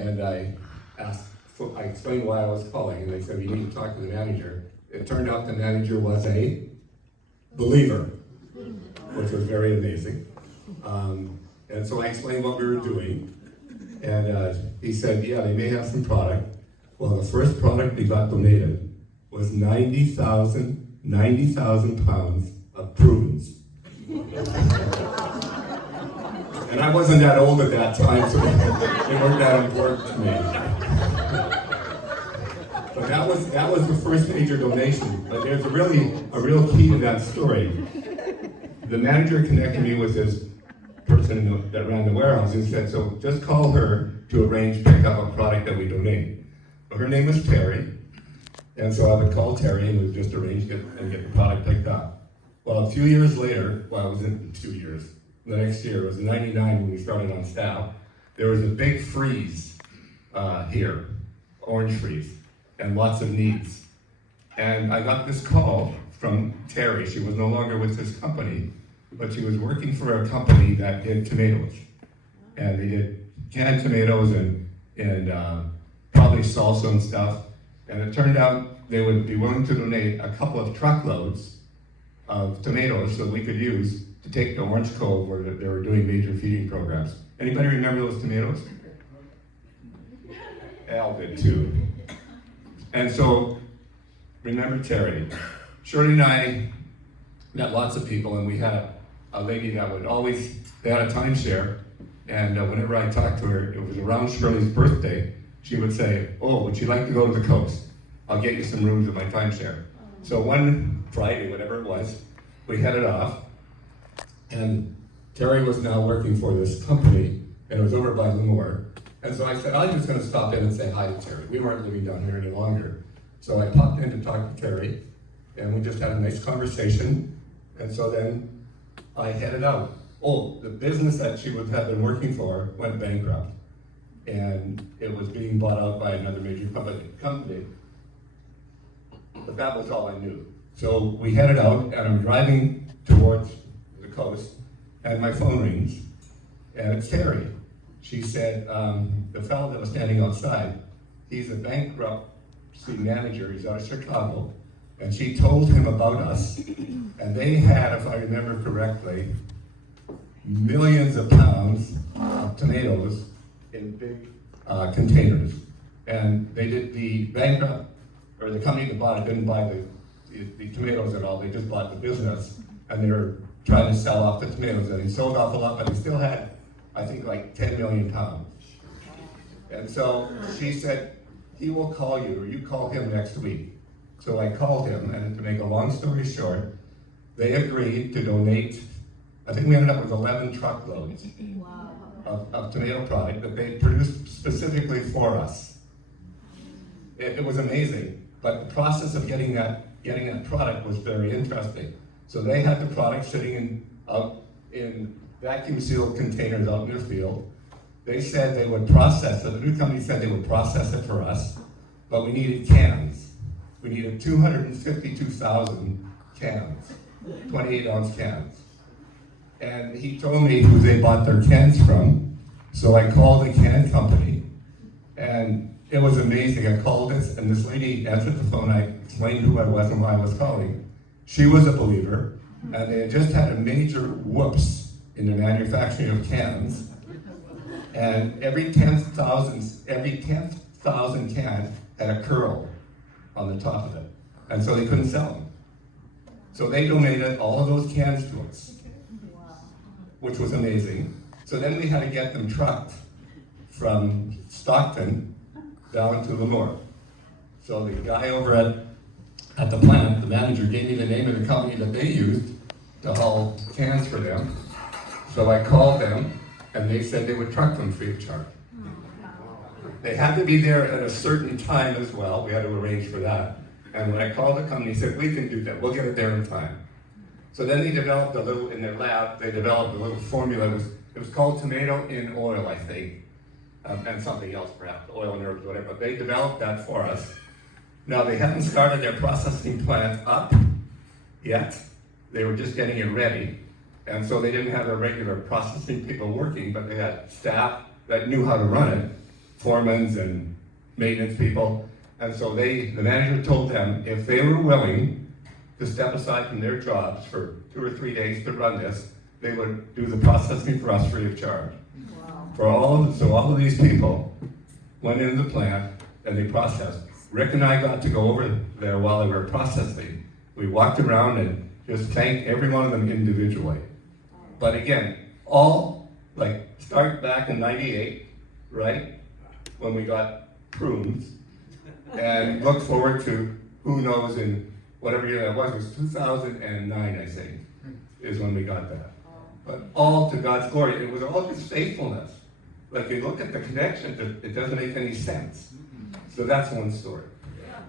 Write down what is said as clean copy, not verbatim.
and I explained why I was calling, and they said, you need to talk to the manager. It turned out the manager was a believer, which was very amazing. And so I explained what we were doing, and he said, yeah, they may have some product. Well, the first product we got donated was 90,000 pounds of prunes. And I wasn't that old at that time, so they weren't that important to me. But that was the first major donation. But there's a real key to that story. The manager connected me with this person that ran the warehouse and said, so just call her to arrange pickup of product that we donate. Well, her name was Terry, and so I would call Terry and we'd just arrange it and get the product picked up. Well, a few years later, well, it wasn't 2 years, the next year, it was 99 when we started on staff, there was a big freeze here, orange freeze, and lots of needs. And I got this call from Terry. She was no longer with this company, but she was working for a company that did tomatoes. And they did canned tomatoes and probably salsa and stuff. And it turned out they would be willing to donate a couple of truckloads of tomatoes that we could use to take to Orange Cove where they were doing major feeding programs. Anybody remember those tomatoes? Al did too. And so, remember Terry. Shirley and I met lots of people, and we had a lady that would always, they had a timeshare, and whenever I talked to her, it was around Shirley's birthday, she would say, oh, would you like to go to the coast? I'll get you some rooms at my timeshare. So one Friday, whatever it was, we headed off, and Terry was now working for this company, and it was over by Lemoore. And so I said, I'm just gonna stop in and say hi to Terry. We weren't living down here any longer. So I popped in to talk to Terry, and we just had a nice conversation. And so then I headed out. Oh, the business that she had been working for went bankrupt. And it was being bought out by another major company. But that was all I knew. So we headed out, and I'm driving towards the coast, and my phone rings, and it's Terry. She said, the fellow that was standing outside, he's a bankruptcy manager, he's out of Chicago, and she told him about us, and they had, if I remember correctly, millions of pounds of tomatoes in big containers. And they did the the company that bought it didn't buy the tomatoes at all, they just bought the business, and they were trying to sell off the tomatoes, and they sold off a lot, but they still had, I think, like 10 million pounds. And so she said, he will call you, or you call him next week. So I called him, and to make a long story short, they agreed to donate, I think we ended up with 11 truckloads of tomato product that they produced specifically for us. It was amazing, but the process of getting that product was very interesting. So they had the product sitting out in vacuum sealed containers out in their field. They said they would process it, the new company said they would process it for us, but we needed cans. We needed 252,000 cans, 28-ounce cans. And he told me who they bought their cans from, so I called the can company, and it was amazing. I called this, and this lady answered the phone. I explained who I was and why I was calling. She was a believer, and they had just had a major whoops in the manufacturing of cans, and every 10,000 can had a curl on the top of it, and so they couldn't sell them. So they donated all of those cans to us, which was amazing. So then we had to get them trucked from Stockton down to Lemoore. So the guy over at the plant, the manager, gave me the name of the company that they used to haul cans for them. So I called them, and they said they would truck them free of charge. They had to be there at a certain time as well. We had to arrange for that. And when I called the company, they said, we can do that. We'll get it there in time. So then they developed in their lab, they developed a little formula. It was called tomato in oil, I think, and something else perhaps, oil and herbs, whatever. But they developed that for us. Now, they hadn't started their processing plant up yet. They were just getting it ready. And so they didn't have their regular processing people working, but they had staff that knew how to run it. foremans and maintenance people. And so the manager told them if they were willing to step aside from their jobs for 2 or 3 days to run this, they would do the processing for us free of charge. Wow. So all of these people went into the plant and they processed. Rick and I got to go over there while they were processing. We walked around and just thanked every one of them individually. But again, all like start back in '98, right? When we got prunes, and look forward to who knows in whatever year that was. It was 2009, I think, is when we got that. But all to God's glory. It was all His faithfulness. Like you look at the connection, it doesn't make any sense. So that's one story. Yeah.